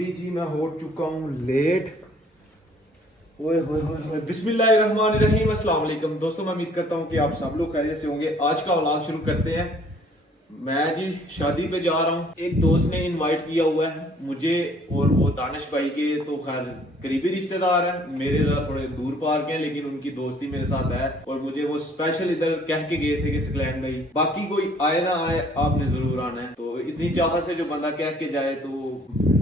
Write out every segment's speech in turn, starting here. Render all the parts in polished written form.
अभी जी मैं हो चुका हूँ लेट। ओए होए होए होए, बिस्मिल्लाहिर्रहमानिर्रहीम, अस्सलाम वालेकुम दोस्तों। मैं उम्मीद करता हूँ कि आप सब लोग खैरियत से होंगे। आज का व्लॉग शुरू करते हैं। मैं जी शादी पे जा रहा हूँ। एक दोस्त ने इनवाइट किया हुआ है मुझे और वो दानिश भाई के तो खैर करीबी रिश्तेदार हैं, मेरे जरा थोड़े दूर पार के हैं, लेकिन उनकी दोस्ती मेरे साथ है और मुझे वो स्पेशल इधर कह के गए थे कि सकलैन भाई बाकी कोई आए ना आए आपने जरूर आना है। तो इतनी चाह से जो बंदा कह के जाए तो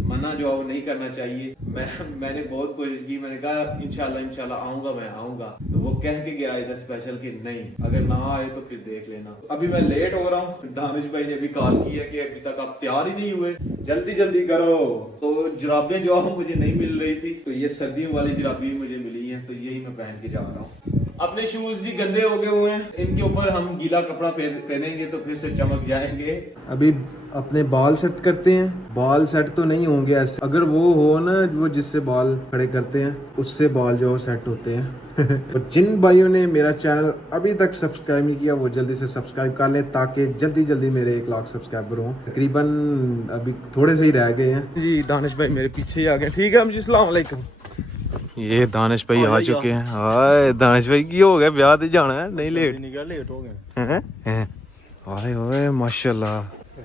मना जो नहीं करना चाहिए। मैंने बहुत कोशिश की, मैंने कहा इंशाल्लाह आऊंगा, मैं आऊंगा। तो वो कह के गया इधर स्पेशल कि नहीं अगर ना आए तो फिर देख लेना। अभी मैं लेट हो रहा हूँ। दानिश भाई ने अभी कॉल किया कि अभी तक आप तैयार ही नहीं हुए, जल्दी जल्दी करो। तो जुराबें जो मुझे नहीं मिल रही थी, तो ये सर्दियों वाली जुराबें मुझे मिली हैं, तो यही मैं पहन के जा रहा हूँ। अपने शूज जी गंदे हो गए हुए हैं, इनके ऊपर हम गीला कपड़ा पहनेंगे तो फिर से चमक जाएंगे। अभी अपने बाल सेट करते हैं। बाल सेट तो नहीं होंगे ऐसे, अगर वो हो ना वो जिससे बाल खड़े करते हैं उससे बाल जो सेट होते हैं। और जिन भाइयों ने मेरा चैनल अभी तक सब्सक्राइब नहीं किया वो जल्दी से सब्सक्राइब कर लें ताकि जल्दी जल्दी मेरे 1 लाख सब्सक्राइबर हों। तकरीबन अभी थोड़े से ही रह गए हैं जी। दानिश भाई मेरे पीछे ही आ गए। ठीक है हम जी, अस्सलाम वालेकुम। ये दानिश भाई आ चुके हैं। हाय दानिश भाई की हो गया, ब्याह ते जाना है नहीं? लेट हो गए। हाय ओए माशाल्लाह,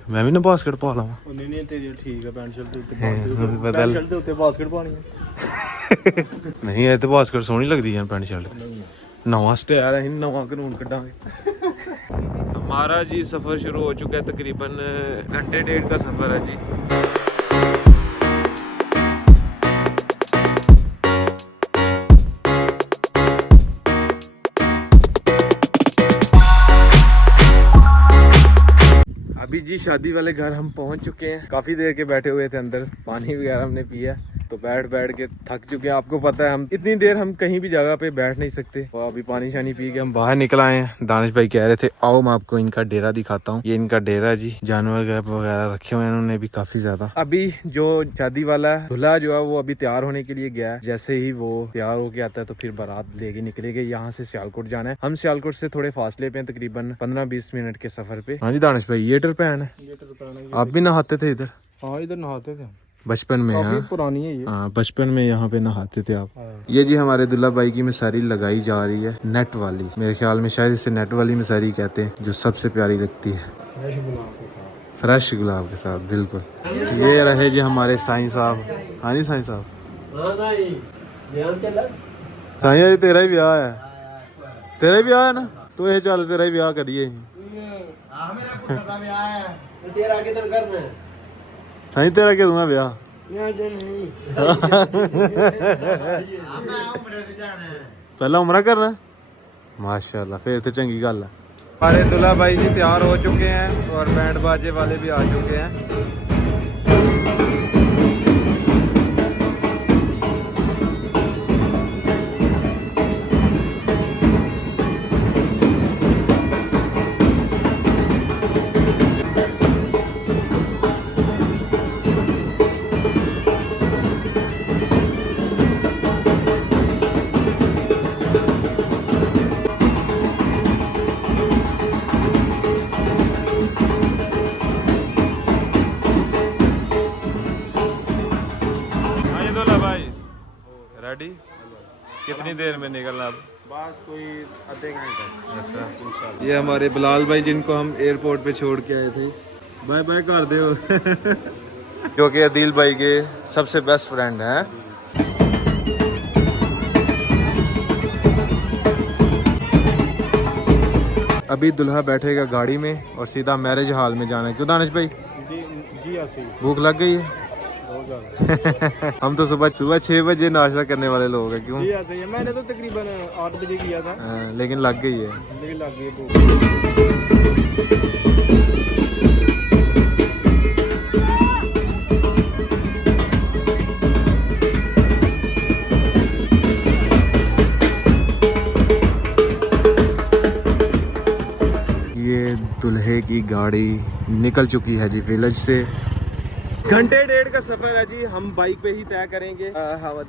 मैं भी ना बास्केट पा लावा। नहीं तेरी ठीक है, पैंट शर्ट ਦੇ ਉੱਤੇ ਬਾਸਕਟ ਪਾਣੀ ਹੈ। नहीं है तो बास्केट सोहनी लगदी है पैंट शर्ट। नवा स्टाइल है, नवा कानून कढ़ांगे। हमारा जी सफर शुरू हो चुका है, तकरीबन घंटे डेढ़ का सफर है जी। अभी जी शादी वाले घर हम पहुंच चुके हैं। काफी देर के बैठे हुए थे अंदर, पानी वगैरह हमने पिया तो बैठ के थक चुके हैं। आपको पता है हम इतनी देर हम कहीं भी जगह पे बैठ नहीं सकते। और अभी पानी शानी पी के हम बाहर निकल आए हैं। दानिश भाई कह रहे थे आओ मैं आपको इनका डेरा दिखाता हूँ। ये इनका डेरा जी, जानवर वगैरह रखे हुए हैं इन्होंने भी काफी ज्यादा। अभी जो शादी वाला दूल्हा जो है वो अभी तैयार होने के लिए गया है। जैसे ही वो तैयार होके आता है तो फिर बारात लेके निकलेगी। यहाँ से सियालकोट जाना है। हम सियालकोट से थोड़े फासले पे हैं, तकरीबन 15-20 मिनट के सफर पे। हाँ जी दानिश भाई, ये टरपैन है। आप भी नहाते थे इधर? हाँ इधर नहाते थे बचपन में। काफी पुरानी है ये। हाँ बचपन में यहाँ पे नहाते थे आप। ये जी हमारे दुल्ला भाई की मिसारी लगाई जा रही है, नेट वाली। मेरे ख्याल में शायद इसे नेट वाली मिसारी कहते हैं, जो सबसे प्यारी लगती है फ्रेश गुलाब के साथ। बिल्कुल। ये रहे जी हमारे साईं साहब। हाँ जी साईं साहब। साईं जी तेरा ही ब्याह है, तेरा ही ब्याह है ना? तो ये चल तेरा ही ब्याह करिए। साईं तेरा के दूंगा ब्याह। पहला उमरा करना है? माशाल्लाह, फिर तो चंगी गल है। हमारे दूल्हा भाई जी तैयार हो चुके हैं और बैंड बाजे वाले भी आ चुके हैं। रेडी? कितनी देर में निकलना अब? बस कोई आधे घंटे। अच्छा, ये हमारे बिलाल भाई जिनको हम एयरपोर्ट पे छोड़ के आए थे। बाय बाय कर दे जो कि अदील भाई के सबसे बेस्ट फ्रेंड हैं। अभी दुल्हा बैठेगा गाड़ी में और सीधा मैरिज हॉल में जाना है। क्यों दानिश भाई? जी भूख लग गई है? हम तो सुबह 6 बजे नाश्ता करने वाले लोग हैं। क्यों? मैंने तो तकरीबन 8 बजे किया था। लेकिन लग गई है। ये दुल्हे की गाड़ी निकल चुकी है जी विलेज से। घंटे डेढ़ का सफर है जी, हम बाइक पे ही तय करेंगे।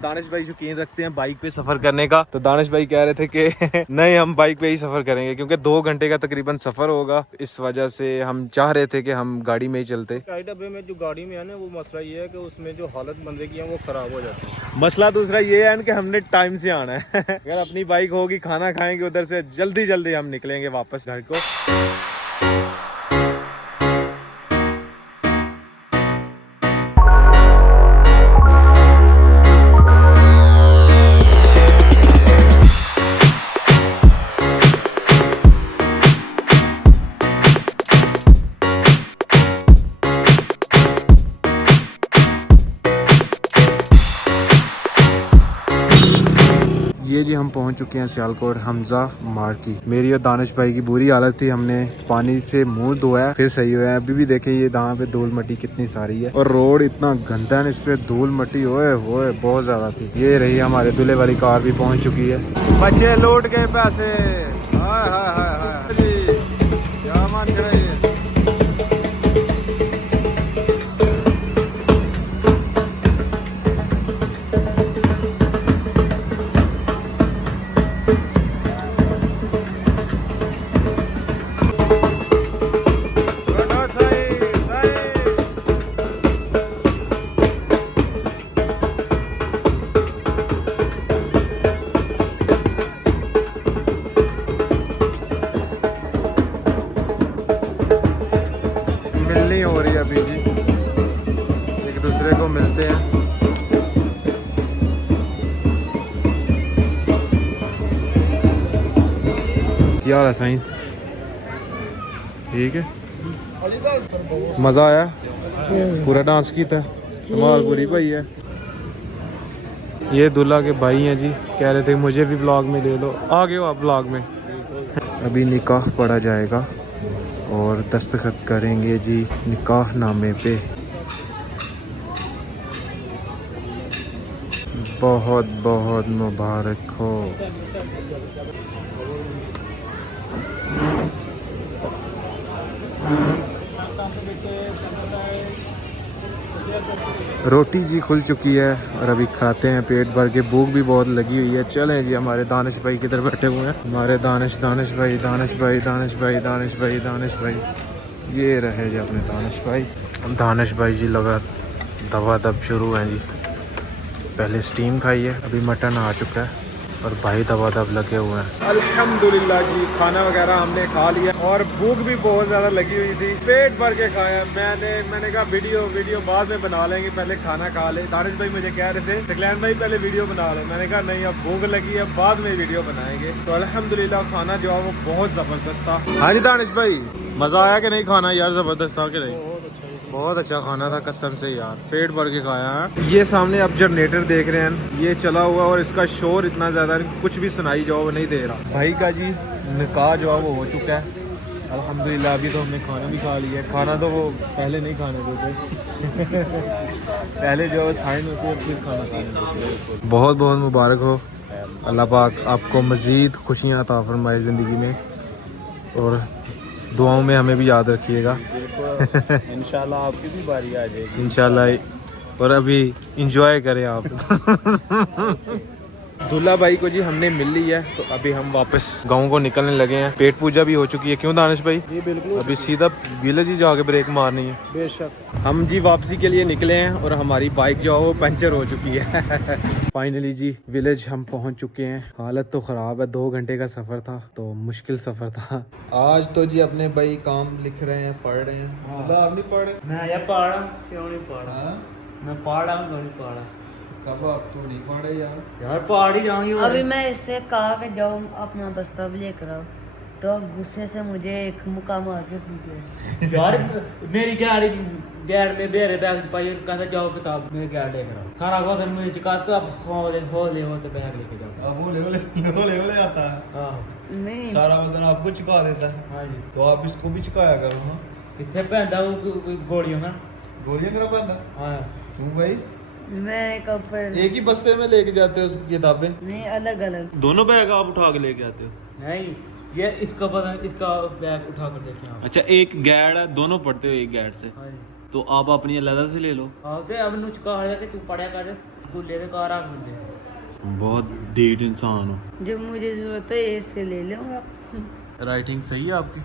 दानिश भाई शौकीन रखते हैं बाइक पे सफर करने का, तो दानिश भाई कह रहे थे कि नहीं हम बाइक पे ही सफर करेंगे क्योंकि 2 घंटे का तकरीबन सफर होगा। इस वजह से हम चाह रहे थे कि हम गाड़ी में ही चलते। डब्बे में जो गाड़ी में है ना, वो मसला ये है कि उसमें जो हालत बंदे की है वो खराब हो जाती है। मसला दूसरा ये है कि हमने टाइम से आना है। अगर अपनी बाइक होगी, खाना खाएंगे उधर से, जल्दी जल्दी हम निकलेंगे वापस घर को। ये जी हम पहुंच चुके हैं सियालकोट हमजा मार्केट। मेरी और दानिश भाई की बुरी हालत थी, हमने पानी से मुंह धोया फिर सही हुआ। अभी भी देखे ये यहाँ पे धूल मट्टी कितनी सारी है और रोड इतना गंदा है, इस पे धूल मट्टी होए बहुत ज्यादा थी। ये रही हमारे दूल्हे वाली कार भी पहुंच चुकी है। बच्चे लौट गए पैसे, हाय हाय हाय हाय जी, क्या मान खड़े। मिलनी हो रही है अभी जी, एक दूसरे को मिलते हैं। क्या हाल है साइंस, ठीक है? मजा आया, पूरा डांस किया, कमाल पूरी भाई है। ये दूल्हा के भाई हैं जी, कह रहे थे मुझे भी व्लॉग में ले लो, आ गए हो आप व्लॉग में। अभी निकाह पढ़ा जाएगा और दस्तखत करेंगे जी निकाह नामे पे। बहुत बहुत मुबारक हो। रोटी जी खुल चुकी है और अभी खाते हैं पेट भर के, भूख भी बहुत लगी हुई है। चलें जी, हमारे दानिश भाई किधर बैठे हुए हैं, हमारे दानिश भाई, ये रहे जी अपने दानिश भाई जी। लगा दबा दब शुरू है जी, पहले स्टीम खाई है, अभी मटन आ चुका है और भाई दबा दब लगे हुए हैं। अल्हम्दुलिल्लाह जी, खाना वगैरह हमने खा लिया और भूख भी बहुत ज़्यादा लगी हुई थी, पेट भर के खाया। मैंने कहा वीडियो बाद में बना लेंगे, पहले खाना खा ले। दानिश भाई मुझे कह रहे थे तकलैन भाई पहले वीडियो बना ले, मैंने कहा नहीं अब भूख लगी है, बाद में वीडियो बनाएंगे। तो अल्हम्दुलिल्लाह खाना जो है वो बहुत ज़बरदस्त था। हाँ जी दानिश भाई, मज़ा आया कि नहीं? खाना यार ज़बरदस्त था कि नहीं? बहुत अच्छा खाना था कसम से यार, पेट भर के खाया है। ये सामने आप जनरेटर देख रहे हैं, ये चला हुआ और इसका शोर इतना ज़्यादा कुछ भी सुनाई जो नहीं दे रहा। भाई का जी निकाह जो है वो हो चुका है अल्हम्दुलिल्लाह। अभी तो हमने खाना भी खा लिया है, खाना तो वो पहले नहीं खाने देते पहले जो साइन होती है फिर खाना खाने देते। बहुत बहुत मुबारक हो, अल्लाह पाक आपको मज़ीद खुशियाँ अता फरमाए ज़िंदगी में और दुआओं में हमें भी याद रखिएगा। इंशाल्लाह आपकी भी बारी आ जाएगी इंशाल्लाह। और अभी इंजॉय करें आप। दूल्हा भाई को जी हमने मिल ली है, तो अभी हम वापस गाँव को निकलने लगे हैं। पेट पूजा भी हो चुकी है, क्यों दानिश भाई? जी बिल्कुल, अभी सीधा विलेज ही जाके ब्रेक मारनी है। बेशक। हम जी वापसी के लिए निकले हैं और हमारी बाइक जो है वो पंचर हो चुकी है। फाइनली जी विलेज हम पहुंच चुके हैं। हालत तो ख़राब है, 2 घंटे का सफ़र था, तो मुश्किल सफ़र था। आज तो जी अपने भाई काम लिख रहे हैं, पढ़ रहे हैं। आप नहीं पढ़ रहे? मैं यार पढ़ा, क्यों नहीं पढ़ा? मैं पढ़ा हूँ, क्यों नहीं पढ़ा? कब आप तो नहीं पढ़े यार पढ़ ही जाऊंगी। अभी मैं इससे कहा कि जाओ अपना दस्तावेज लेकर आओ, तो गुस्से से मुझे एक मुक्का मार के पूछे। यार मेरी डैड में बेरे बैग पाई, कहता जाओ किताब मेरे डैड लेकर आओ। खाना खा कर मुझे कहता अब होले तो बैग लेके जाओ। अब होले आता है। हाँ नहीं सारा वजन आपको चुका देता है, हाँ जी। तो आप इसको भी चुकाया करो ना। कितने पैंदा वो गोलियों में? गोलियां करा पाता हाँ क्यों भाई? मैं कब पर एक ही बस्ते में लेके जाते हो किताबें? नहीं, अलग अलग। दोनों बैग आप उठा के लेके आते हो? नहीं, ये इसका पता, इसका बैग उठा कर देखे आप। अच्छा, एक गैड है, दोनों पढ़ते हो एक गैड से? हाँ जी। तो आप अपनी अलग से ले लो। हाँ तो अब नु चुका है कि तू पढ़ा कर स्कूल ले कार आ दे। बहुत डीट इंसान हो। जब मुझे जरूरत है इससे ले लूंगा। राइटिंग सही है आपकी?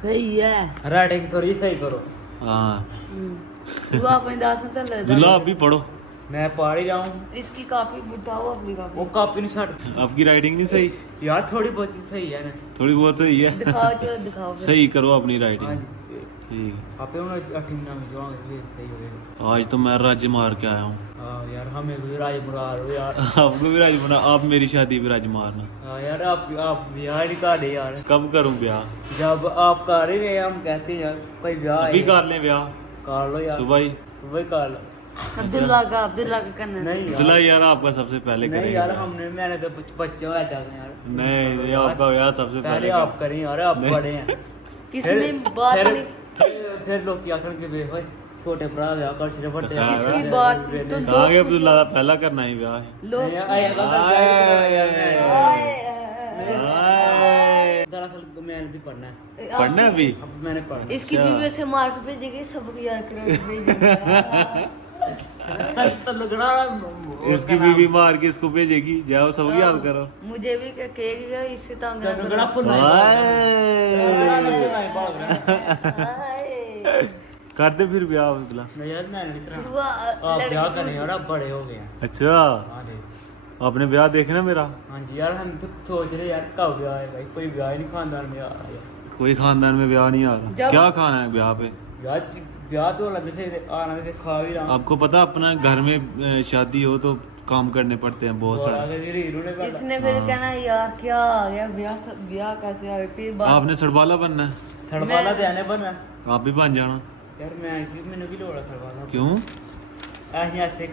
सही है। राइटिंग थोड़ी सही करो। हाँ तू अपनी दास में तो दुल्ला आप भी पढ़ो। मैं पढ़ ही जाऊँ। इसकी कॉपी बताओ अपनी वो कॉपी। कॉपी नहीं छट आपकी राइटिंग नहीं सही? यार थोड़ी बहुत सही है ना। थोड़ी बहुत सही है। दिखाओ चलो दिखाओ फिर। सही करो अपनी हाँ राइटिंग। जी। ठीक। आप उन 8 महीना में जो सही हो गया। आज तो मैं राज्य मार के आया हूँ। हाँ यार हमें भी राज बुरा हो यार। आपको भी राज बना, आप मेरी शादी भी राज मारना। हाँ यार आप ब्याह नहीं कर रहे यार। कब करूँ ब्याह? जब आप कर ही रहे हम कहते हैं यार कोई ब्याह अभी है। कर लें ब्याह? कर लो यार। सुबह ही? सुबह ही कर लो। अब्दुल्ला का करना है। नहीं दुल्ला यार यार आपका सबसे पहले नहीं करेंगे यार ब्याह। हमने मैंने तो बच्चे हो जाते हैं यार। नहीं ये आपका ब्याह सबसे पहले पहले आप करें यार आप नहीं। बड़े हैं। किसने बात नहीं फिर लोग क्या करेंगे वे भाई छोटे भरा ब्याह कर सिर्फ बड़े हाँ, इसकी बात तो दो आगे अब्दुल्ला का पहला करना ही ब्याह है। लोग हाय। दरअसल तो मैंने भी पढ़ना है। पढ़ना है अभी? अब मैंने पढ़ना इसकी बीवी से मार्क भेजेगी सबको याद करो। तो लगना इसकी बीवी मार के इसको भेजेगी, जाओ सब याद करो। मुझे भी कहेगा इससे तंग ना लगना करो। फुल हाय। कर दे फिर ब्याह अब्दुल्ला। नहीं यार मैंने नहीं करा। सुबह आप ब्याह करें यार आप बड़े हो गए हैं। अच्छा हाँ जी आपने ब्याह देखना मेरा? हाँ जी यार हम तो सोच रहे यार कब ब्याह है भाई कोई ब्याह ही नहीं खानदान में आ रहा यार। कोई खानदान में ब्याह नहीं आ रहा। जब- क्या खाना है ब्याह पे? यार ब्याह तो लगे थे आना थे खा भी रहा आपको पता अपना घर में शादी हो तो काम करने पड़ते हैं बहुत सारे। इसने फिर कहना यार क्या आ गया ब्याह कैसे आ गया फिर बात आपने सड़बाला बनना है? थड़वाला देने बना आप भी बन जाना। यार मैंने भी लोड़ा थड़वाला क्यों? ऐसे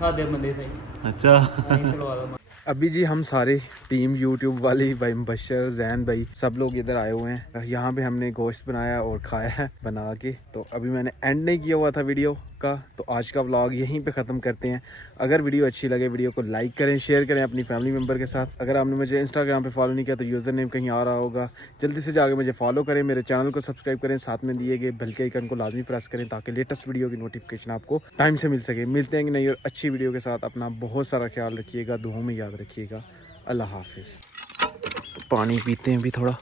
सादे बंदे से अच्छा थड़वाला अभी जी हम सारे टीम यूट्यूब वाली भाई मुबशर जैन भाई सब लोग इधर आए हुए हैं। यहाँ पे हमने गोश्त बनाया और खाया है बना के। तो अभी मैंने एंड नहीं किया हुआ था वीडियो का, तो आज का व्लॉग यहीं पे ख़त्म करते हैं। अगर वीडियो अच्छी लगे वीडियो को लाइक करें, शेयर करें अपनी फैमिली मेम्बर के साथ। अगर आपने मुझे इंस्टाग्राम पे फॉलो नहीं किया तो यूज़र नेम कहीं आ रहा होगा, जल्दी से जाकर मुझे फॉलो करें, मेरे चैनल को सब्सक्राइब करें, साथ में दिए गए बेल के आइकन को लाजमी प्रेस करें ताकि लेटेस्ट वीडियो की नोटिफिकेशन आपको टाइम से मिल सके। मिलते हैं नई और अच्छी वीडियो के साथ। अपना बहुत सारा ख्याल रखिएगा, दुआओं में याद रखिएगा। अल्लाह हाफिज़। पानी पीते हैं भी थोड़ा।